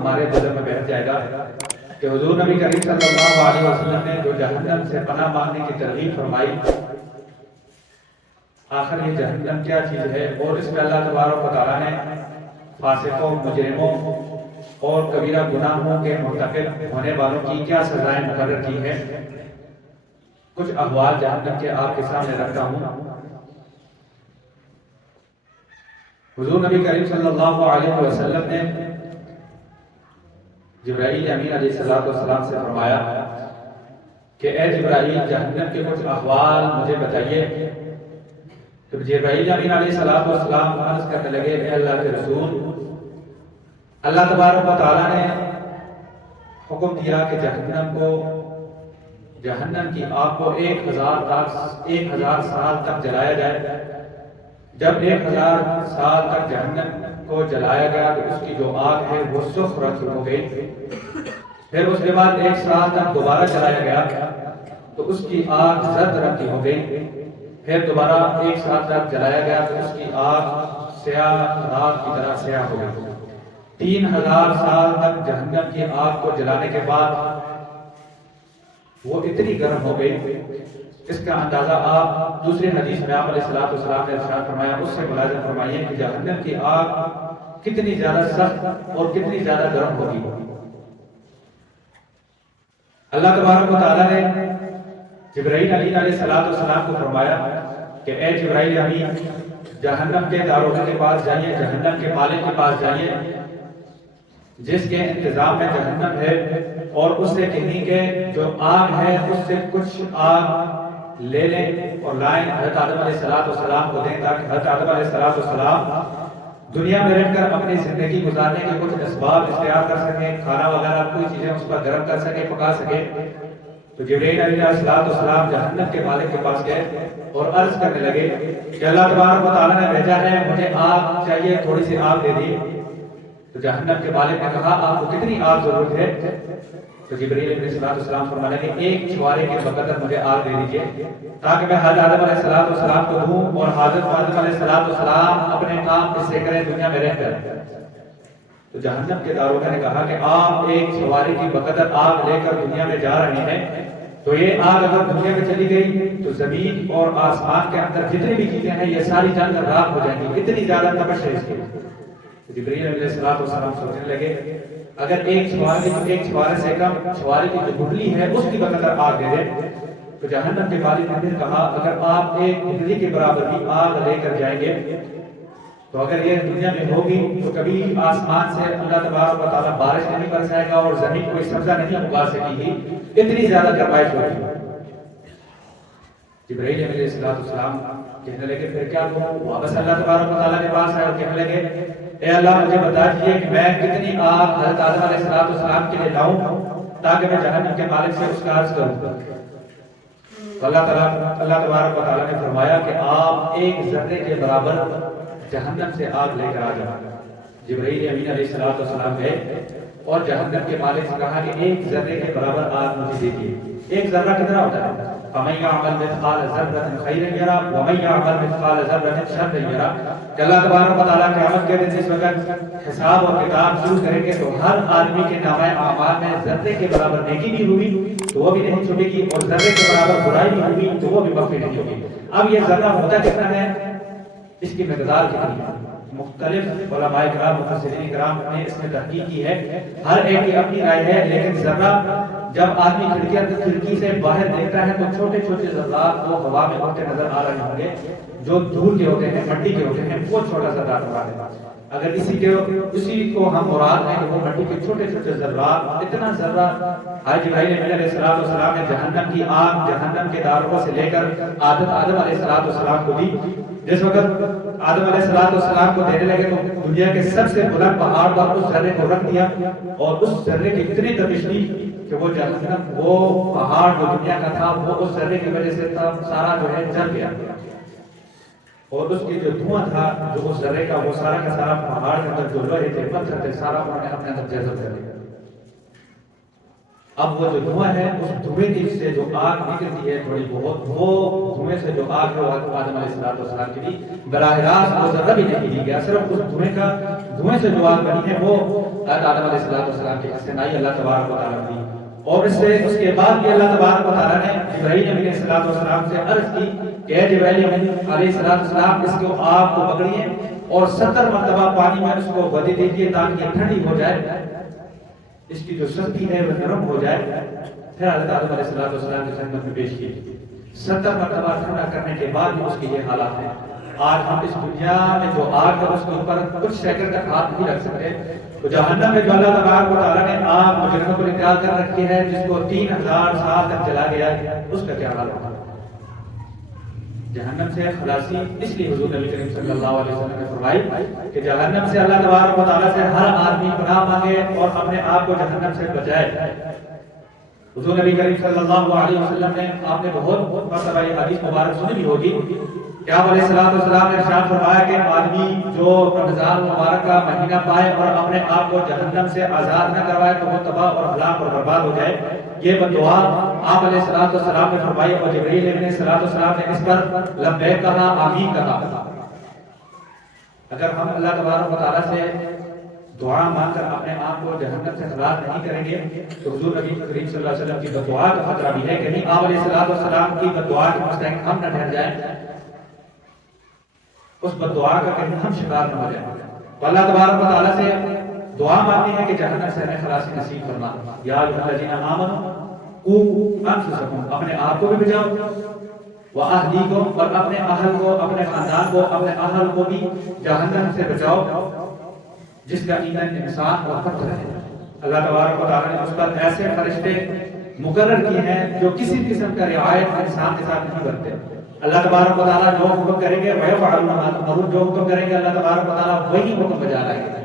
ہمارے دل میں بیٹھ جائے گا کہ حضور نبی کریم صلی اللہ علیہ وسلم نے جو جہنم سے پناہ مانگنے کی ترغیب فرمائی، آخر یہ جہنم کیا چیز ہے، اور اس میں اللہ تبارک و تعالیٰ نے فاسقوں، مجرموں اور کبیرہ گناہوں کے مرتکب ہونے والوں کی کیا سزائیں مقرر کی ہے، کچھ احوال جہنم کے آپ کے سامنے رکھتا ہوں۔ حضور نبی کریم صلی اللہ علیہ وسلم نے جبرائیل امین علیہ السلام سے فرمایا کہ اے جبرائیل، جہنم کے کچھ احوال مجھے بتائیے۔ تو جبرائیل امین علیہ السلام عرض کرنے لگے، اے اللہ کے رسول، اللہ تبارک و تعالیٰ نے حکم دیا کہ جہنم کی آگ کو 1000 سال تک جلایا جائے۔ جب 1000 سال تک جہنم کو جلایا گیا تو اس کی جو آگ ہے وہ سرخ رنگ ہو گئی۔ پھر اس کے بعد 1 سال تک دوبارہ جلایا گیا تو اس کی آگ زرد رنگ کی ہو گئی۔ پھر دوبارہ 1 سال تک جلایا گیا تو اس کی آگ سیاہ رات کی طرح سیاہ ہو گئی۔ 3000 سال تک جہنم کی آگ کو جلانے کے بعد وہ اتنی گرم ہو گئی، اس کا اندازہ آپ دوسری حدیث میں آپ علیہ السلام نے ارشاد فرمایا، اس سے ملاحظہ فرمائیے کہ جہنم کی آگ کتنی زیادہ سخت اور کتنی زیادہ گرم ہوگی۔ اللہ تبارک و تعالیٰ نے جبرائیل علیہ السلام کو فرمایا کہ اے جبرائیل امین، جہنم کے داروغے کے پاس جائیے، جہنم کے مالک کے پاس جائیے جس کے انتظام میں جہنم ہے، اور اس سے کہیں کہ جو آگ ہے اس سے کچھ آگ لے لیں اور لائیں، حضرت آدم علیہ السلام کو دیں تاکہ حضرت آدم علیہ السلام دنیا میں رہ کر اپنی زندگی گزارنے کے کچھ اسباب اختیار کر سکیں، کھانا وغیرہ کوئی چیزیں اس پر گرم کر سکیں، پکا سکیں۔ تو جبرائیل علیہ السلام جہنم کے مالک کے پاس گئے اور عرض کرنے لگے کہ اللہ تبارک و تعالیٰ نے بھیجا ہے، مجھے آگ چاہیے، تھوڑی سی آگ دے دی۔ تو جہنم کے مالک نے کہا، آپ کو کتنی آگ ضرورت ہے؟ تو جبرائیل علیہ السلام فرمانے لگے، 1 چھوارے کے بقدر مجھے آگ دے دیجئے تاکہ میں حضرت آدم علیہ السلام کو دوں اور حضرت آدم علیہ السلام اپنے کام حصے کریں دنیا میں رہ کر۔ تو جہنم کے داروغہ نے کہا کہ آپ 1 چھوارے کی بقدر آگ لے کر دنیا میں جا رہے ہیں، تو یہ آگ اگر دنیا میں چلی گئی تو زمین اور آسمان کے اندر جتنی بھی چیزیں ہیں یہ ساری جل کر راکھ ہو جائیں گی، اتنی زیادہ تپش ہے اس کی۔ جبرائیل علیہ السلام سوچنے لگے، اگر 1 چھوارے سے کم چھوارے کی جو گٹھلی ہے اس کی بقدر آگ دے دے۔ تو جہنم کے مالک نے پھر کہا، اگر آپ 1 گٹھلی کے برابر بھی آگ لے کر جائیں گے تو اگر یہ دنیا میں ہوگی تو کبھی آسمان سے اللہ تبارک و تعالیٰ بارش نہیں برسائے گا اور زمین کوئی سبزہ نہیں اگا سکے گی، اتنی زیادہ گرمائش ہوگی۔ جبرائیل علیہ السلام کہنے لگے، پھر کیا کروں؟ واپس اللہ تبارک و تعالیٰ کے پاس آئے اور کہنے لگے، اے اللہ مجھے بتا دیجیے کہ میں کتنی آگ حضرت آدم علیہ السلام کے لیے لاؤں تاکہ میں جہنم کے مالک سے اس کا عرض کروں۔ تو اللہ تبارک و تعالیٰ نے فرمایا کہ آپ 1 ذرے کے برابر جہنم سے آگ لے کر آ جائیں۔ جبرائیل امین علیہ السلام گئے اور جہنم کے مالک سے کہا کہ 1 ذرے کے برابر آگ مجھے دیجیے۔ 1 ذرہ کتنا ہوتا ہے؟ فَمَن يَعْمَلْ مِثْقَالَ ذَرَّةٍ خَيْرًا يَرَهُ وَمَن يَعْمَلْ مِثْقَالَ ذَرَّةٍ شَرًّا يَرَهُ کہ اللہ تبارک و تعالیٰ قیامت کے دن جس وقت حساب اور کتاب شروع کریں گے تو ہر آدمی کے نامہ اعمال میں ذرے کے برابر نیکی بھی ہوئی تو وہ بھی نہیں چھپے گی، اور ذرے کے برابر برائی بھی ہوئی تو وہ بھی مخفی نہیں ہوگی۔ اب یہ ذرہ ہوتا کتنا ہے، اس کی مقدار کتنی ہے؟ مختلف علماء کرام، مفسرین کرام نے اس میں تحقیق کی ہے، ہر ایک کی اپنی رائے ہے، لیکن ذرہ جب آدمی کھڑکی سے باہر دیکھتا ہے تو چھوٹے چھوٹے ذرات وہ ہوا میں اڑتے نظر آ رہے ہوں گے، جو دھول کے ہوتے ہیں، مٹی کے ہوتے ہیں، وہ چھوٹا سا ذرات مراد ہے۔ اگر اسی کو ہم مراد ہیں کہ وہ مٹی کے چھوٹے چھوٹے ذرات، اتنا ذرہ جبرائیل علیہ السلام نے جہنم کی آگ جہنم کے داروغہ سے لے کر آدم علیہ السلام کو دی۔ جس وقت آدم علیہ السلام کو دینے لگے تو دنیا کے سب سے بلند پہاڑ پر اس ذرے کو رکھ دیا، اور اس ذرے کی اتنی تپش تھی کہ وہ جہنم، وہ پہاڑ جو دنیا کا تھا وہ اس ذرے کی وجہ سے سارا جو ہے جل گیا، اور اس کی جو دھواں تھا جو اس ذرے کا وہ سارا کا سارا پہاڑ کے اندر جو لوہے تھے، پتھر تھے، سارا انہوں نے اپنے اندر جذب کر لیا۔ اب وہ جو دھواں ہے اس دھویں کی سے جو آگ نکلتی ہے تھوڑی بہت، وہ دھویں سے جو آگ ہے وہ آدم علیہ السلام کے لیے براہ راست وہ ذرہ بھی نہیں دی گیا، صرف اس دھویں سے جو آگ بنی ہے وہ آدم علیہ السلام کے حصے میں اللہ تبارک و تعالیٰ دی۔ اور اس کے بعد بھی اللہ تبارک و تعالیٰ نے جبرائیل علیہ السلام سے عرض کی کہ اے جبرائیل علیہ السلام اس کو آگ کو پکڑیے اور 70 مرتبہ پانی میں اس کو بدی دیجیے تاکہ یہ ٹھنڈی ہو جائے، اس کی جو سختی ہے وہ نرم ہو جائے۔ پھر حضرت آدم علیہ السلام کی خدمت میں پیش کی، 70 مرتبہ ٹھنڈا کرنے کے بعد بھی اس کے یہ حالات ہیں۔ آج ہم اس دنیا میں جو آگ ہے اس کے اوپر کچھ سیکنڈ تک ہاتھ نہیں رکھ سکتے، تو جہنم میں جو اللہ تبارک و تعالیٰ نے آگ مجرموں کو انتقال کر رکھی ہے جس کو 3000 سال تک جلا گیا ہے، اس کا کیا حال ہوگا؟ جہنم سے خلاصی اس لیے حضور نبی کریم صلی اللہ علیہ وسلم نے فرمائی کہ جہنم سے اللہ تبارک و تعالیٰ سے ہر آدمی پناہ مانگے اور اپنے آپ کو جہنم سے بچائے۔ حضور نبی کریم صلی اللہ علیہ وسلم نے، آپ نے بہت مرتبہ یہ حدیث مبارک سنی بھی ہوگی کہ آپ علیہ السلام نے ارشاد فرمایا کہ آدمی جو رمضان مبارک کا مہینہ پائے اور اپنے آپ کو جہنم سے آزاد نہ کروائے تو وہ تباہ اور ہلاک اور برباد ہو جائے۔ یہ بدعا آپ علیہ السلام نے فرمائی اور جبرائیل علیہ السلام نے اس پر لبیک کہا، آمین کہا۔ اگر ہم اللہ تبارک و تعالیٰ سے دعا مانگ کر اپنے آپ کو جہنم سے خلاص نہیں کریں گے تو حضور نبی کریم صلی اللہ علیہ وسلم کی بدعا کا خطرہ بھی ہے کہ نہیں آپ علیہ السلام کی بدعا کے مستحق ہم نہ ٹھہر جائیں، اس بدعا کا کہیں ہم شکار نہ ہو جائیں۔ تو اللہ تبارک و تعالیٰ سے دعا مانگتے ہیں کہ جہنم سے ہمیں خلاصی نصیب فرما۔ یا ایھا الذین آمنوا قوا انفسکم، اپنے آپ کو بھی بچاؤ، وأہلیکم، اور اپنے اہل کو، اپنے خاندان کو، اپنے اہل کو بھی جہنم سے بچاؤ جس کا ایندھن انسان اور پتھر ہے۔ اللہ تبارک و تعالیٰ نے اس پر ایسے فرشتے مقرر کیے ہیں جو کسی قسم کا رعایت انسان کے ساتھ نہیں کرتے۔ اللہ تبارک و تعالیٰ جو حکم کریں گے وَيَفْعَلُونَ مَا يُؤْمَرُونَ، جو حکم کریں گے اللہ تبارک و تعالیٰ وہی حکم بجا لائیں گے۔